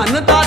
안 났다.